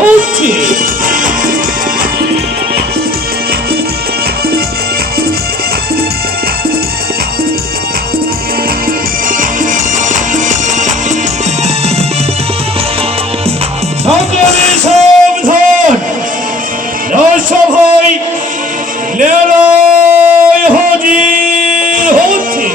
হচ্ছে। সকলে সাবধান, রাজসভায় লড়াই হাজির হচ্ছে।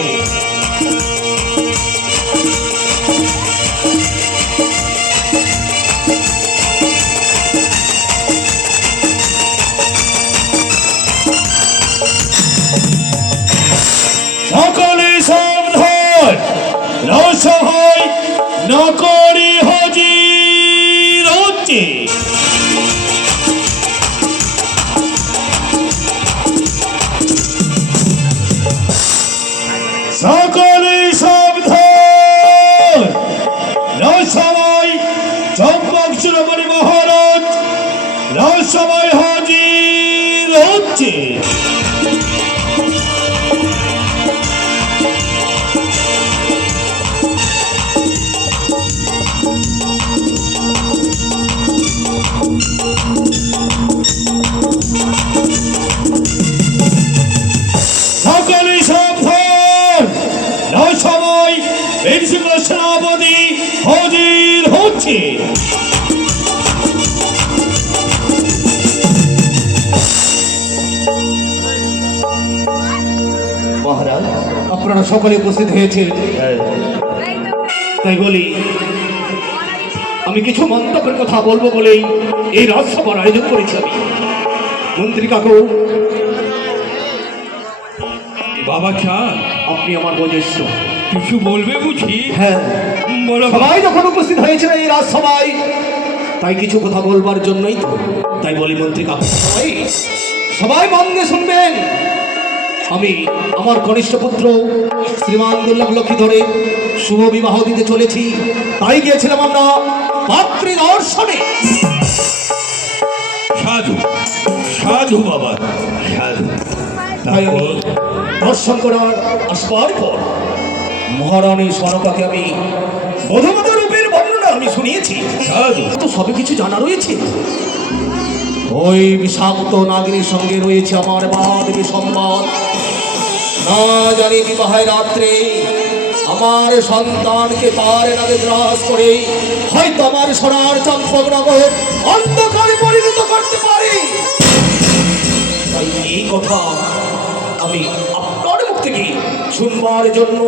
সকলে সাবধান, রাজসভায় নকরি হাজির হচ্ছে। সকলে সাবধান, রাজসভায় চম্পক চূড়ামণি মহারাজ রাজসভায় হাজির হচ্ছে। সকলে সাবধান, রাজসভায় প্রিন্সিপাল সেনাপতি হাজির হচ্ছে। মহারাজ, আপনারা সকলে উপস্থিত হয়েছে, তাই বলি আমি কিছু মন্তব্যের কথা বলবো বলেই এই রাজসভার আয়োজন করেছি। আমি মন্ত্রী কাকু, বাবা চাঁদ, আপনি আমার বয়োজ্যেষ্ঠ, কিছু বলবে বুঝি? হ্যাঁ বলো। সবাই যখন উপস্থিত হয়েছে এই রাজসভায়, তাই কিছু কথা বলবার জন্যই তো। তাই বলি মন্ত্রী কাকু, সবাই মন দিয়ে শুনবেন। আমি আমার কনিষ্ঠ পুত্র শ্রীমান দুর্লভ লক্ষ্মী ধরে শুভ বিবাহ দিতে চলেছি। তাই গিয়েছিলাম আমরা পাত্রী দর্শনে। সাধু সাধু বাবা, সাধু। তাই আমি দর্শন করার আসবার পর মহারানী সনকাকে আমি বধূবধূ রূপের বর্ণনা আমি শুনিয়েছি। সাধু, তো সবই কিছু জানা রয়েছে। ওই বিষাক্ত নাগিনীর সঙ্গে রয়েছে আমার বাদী সংবাদ। না জানি বিবাহের রাত্রে আমার সন্তানকে তার নাগে গ্রাস করে হয়তো আমার সোনার চম্পকনগর অন্ধকারে পরিণত করতে পারে। তাই এই কথা আমি আপনার মুখ থেকে শুনবার জন্য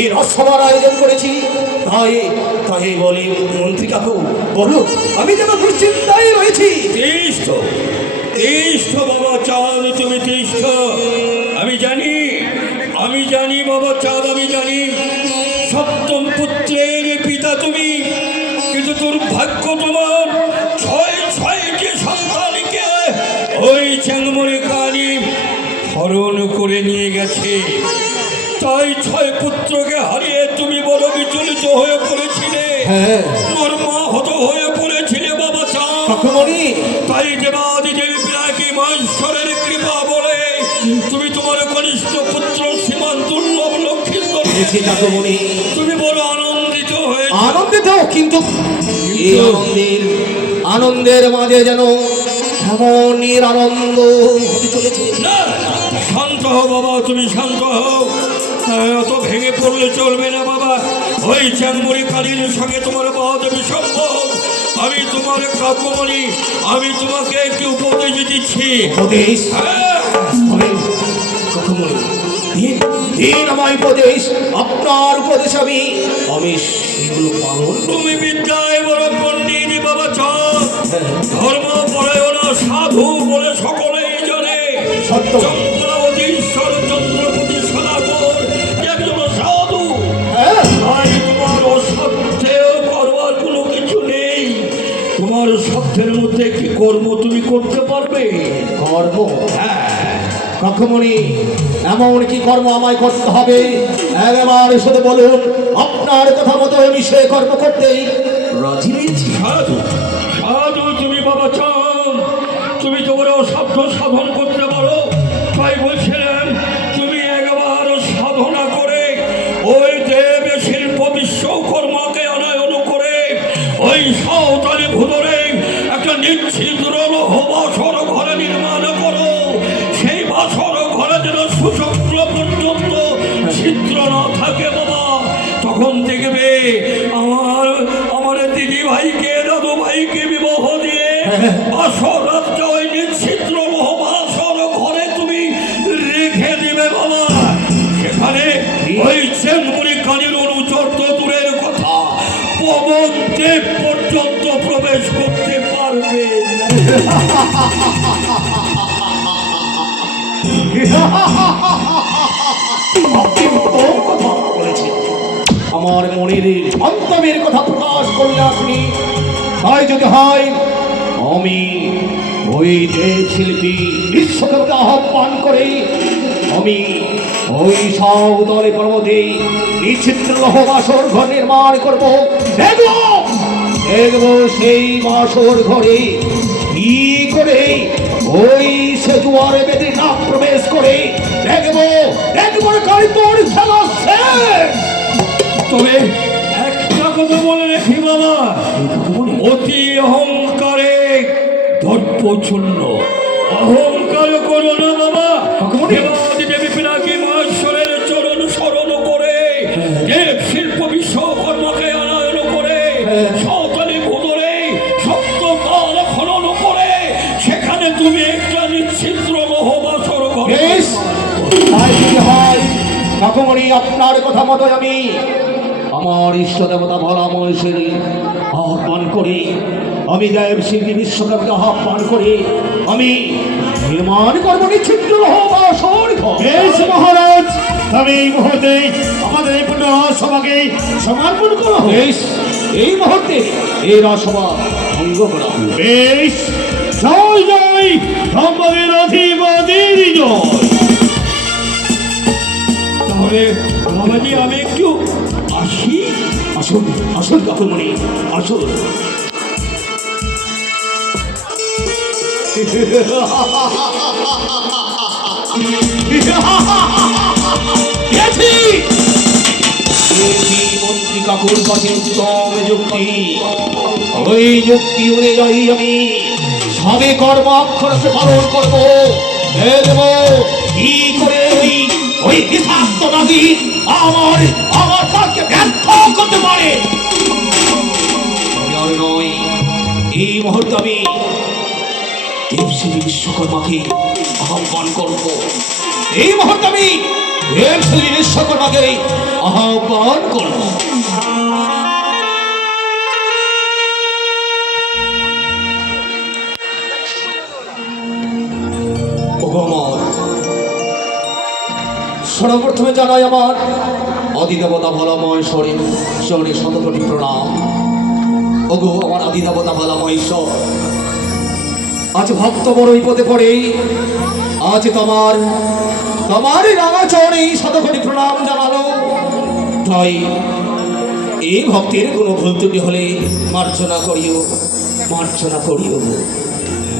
এই রাজসভার আয়োজন করেছি। তাই তাই বলি মন্ত্রী কাকু, বলুন, আমি যেন দুশ্চিন্তায় রয়েছি। তিষ্ঠ তিষ্ঠ বাবা চাঁদ, তুমি তিষ্ঠ। আমি জানি বাবা চাঁদ, আমি জানি সপ্তম পুত্রের পিতা তুমি, কিন্তু দুর্ভাগ্য তোমার ছয়টি সন্তানকে ওই চ্যাংমরে কানি হরণ করে নিয়ে গেছে। তাই 6 পুত্রকে হারিয়ে তুমি বড় বিচলিত হয়ে পড়েছিলে, মর্মাহত হয়ে পড়েছিলে বাবা চাঁদ। কাকুমণি, তাই দেবাদি দেবী পিনাকি মহেশ্বরের কৃপা বলে তুমি তোমার কনিষ্ঠ পুত্র শ্রীমান দুর্লভ লক্ষ্মীর কাকুমণি তুমি বড় আনন্দিত হয়ে আনন্দিত, কিন্তু এই আনন্দের মাঝে যেন কেমন আনন্দ হতে চলেছে। না, শান্ত হও বাবা, তুমি শান্ত হও। অত ভেঙে পড়লে চলবে না বাবা। ওই চ্যাংমরি কালীর সঙ্গে তোমার বাহাদুরি সম্ভব। আমি তোমার কাকুমণি, আমি তোমাকে একটি উপদেশ দিচ্ছি। উপদেশ? কাকুমণি, দিন আমার উপদেশ। আপনার উপদেশ আমি সেগুলো পালন। তুমি বিদ্যায় বড় পণ্ডিত বাবা চাঁদ, ধর্ম পরায়ণ সাধু বলে সকলেই জানে। চন্দ্রাবতী ঈশ্বর চন্দ্রপতি সদাগর একজন সাধু। তাই তোমার অসাধ্যেও করবার কোনো কিছু নেই। তোমার সাধ্যের মধ্যে একটি কর্ম তুমি করতে পারবে। কর্ম? হ্যাঁ কাকুমণি, এমন কি কর্ম আমায় করতে হবে একবার শুধু বলুন। আপনার কথা মতো আমি সে কর্ম করতেই রাজি রয়েছি। সাধু সাধু তুমি বাবা চাঁদ, তুমি তোমার অসাধ্য সাধন করতে পারো। তাই বলছিলেন তুমি একবার সাধনা করে ওই দেব শিল্প বিশ্বকর্মাকে আনায়ন করে ওই সাঁওতালি ভুদরে নিচ্ছিদ্র লৌহ বাসর ঘরে নির্মাণ করো, সেই বাসর ঘরে যেন সুচক্র পর্যন্ত ছিদ্র না থাকে বাবা। তখন দেখবে আমার দিদি ভাইকে দাদু ভাইকে বিবাহ দিয়ে বাসর রাতটা ওই নিচ্ছিদ্র লৌহ বাসর ঘরে তুমি রেখে দিবে বাবা। সেখানে ওই চেনমুড়ি কানের অনুচর তো দূরের কথা, পবন দেব পর্যন্ত প্রবেশ করতে পারবে না। আপনি উত্তম কথা বলেছেন, আমার মনের অন্তমের কথা প্রকাশ করলে আপনি। তাই যদি হয় আমি ওই দেব শিল্পী বিশ্বকর্মাকে আহ্বান করে আমি ওই সাউদলে পর্বতে বিচিত্র লৌহ বাসর ঘর নির্মাণ করব। দেখবো সেই বাসর ঘরে কি করে ওই সেজুয়ারে বেদে না প্রবেশ করে দেখবো কারিতর খেলা শেষ। তবে একটা কথা বলে রেখি বাবা, অতি অহংকারে দর্পচ্ছন্ন অহংকার করো না বাবা। দেবাদি দেবী পিনাকি মহেশ্বরের চরণ স্মরণ করে, দেব শিল্প বিশ্বকর্মাকে আনয়ন করে, সাঁওতালি ভূতরে সপ্তকাল খনন করে, সেখানে তুমি একটা নিচ্ছিদ্র লৌহ বাসর ঘর। বেশ, তাই যদি হয় ঠাকুমণি আপনার কথা মতো আমি আমার ইষ্ট দেবতা ভোলা মহেশের আহ্বান করি, আমি দেব শিল্পী বিশ্বকর্মাকে আহ্বান করি, আমি নির্মাণ করব নিচ্ছিদ্র লৌহ বাসর ঘর। বেশ মহারাজ, তবে এই মুহূর্তে আমাদের এই পূর্ণ সভাকে সমর্পণ করো। বেশ, এই মুহূর্তে এই রাজসভা ভঙ্গ করা হবে। বেশ, জয় জয় ধর্মের অধিপতির জয়। তাহলে বাবাজি আমি একটু আসি। আসুন আসুন ঠাকুরমণি আসুন। মন্ত্রী কাকুর কাছে উত্তম যুক্তি, ওই যুক্তি অনুযায়ী আমি সবে কর্ম অক্ষরকে পালন করবো। দেখবো কি করে ওই বিষাক্ত নাগি আমার কাজকে ব্যর্থ করতে পারে। আর নয়, এই মুহূর্তে আমি দেবশ্রী বিশ্বকর্মাকে আহ্বান করব। এই মুহূর্তে আমি দেবশ্রী বিশ্বকর্মাকে আহ্বান করব। সর্বপ্রথমে জানাই আমার আদিদেবতা ভোলা মহেশ্বরের চরণে শতকোটি প্রণাম। ওগো আমার আদিদেবতা ভোলা মহেশ্বর, আজ ভক্ত বড় বিপদে পড়ে আজ তোমার রাঙা চরণে শতকোটি প্রণাম জানালো। তাই এই ভক্তের কোনো ভুল ত্রুটি হলে মার্জনা করিও।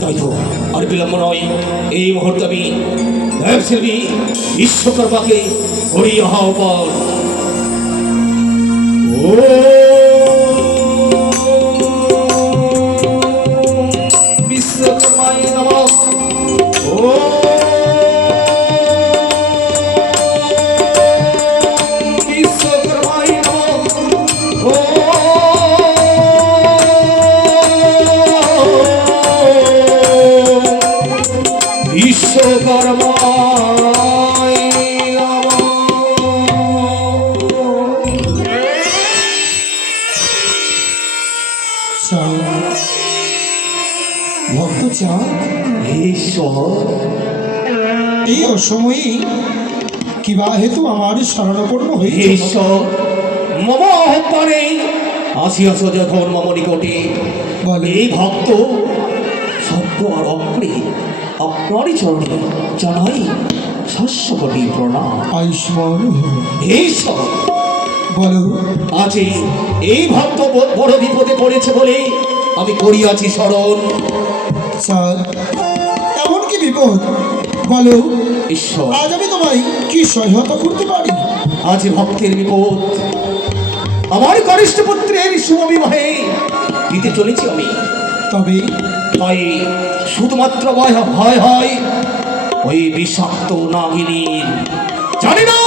তাই তো আর বিলম্ব নয়, এই মুহূর্তে আমি দেবশিল্পী বিশ্বকর্মাকে করি আহ্বান। বিশ্বকর্মায় নমঃ। বিশ্বকর্মায় নমঃ। বিশ্বকর্মায় ভক্ত চাঁদ, ঈশ্বর, এই অসময়ে কিবা হেতু আমার শরণাপন্ন হয়েছে? ঈশ্বর মম আহ্বানে আসিয়াছ যখন মম নিকটে, বলে এই ভক্ত সত্য আর অপ্রে আপনারই চরণে জানাই শস্যকটি প্রণাম। আয়ুষ্মান ঈশ্বর, বলো আজ এই ভক্ত বড় বিপদে পড়েছে বলে আমি করিয়াছি স্মরণ। চাঁদ, এমন কি বিপদ বলো? ঈশ্বর, আজ আমি তোমায় কি সহায়তা করতে পারি? আজ ভক্তের বিপদ, আমার কনিষ্ঠ পুত্রের শুভ বিবাহে দিতে চলেছি আমি। তবে তাই শুধুমাত্র ভয় ভয় হয় ওই বিষাক্ত নাগিনীর। জানি না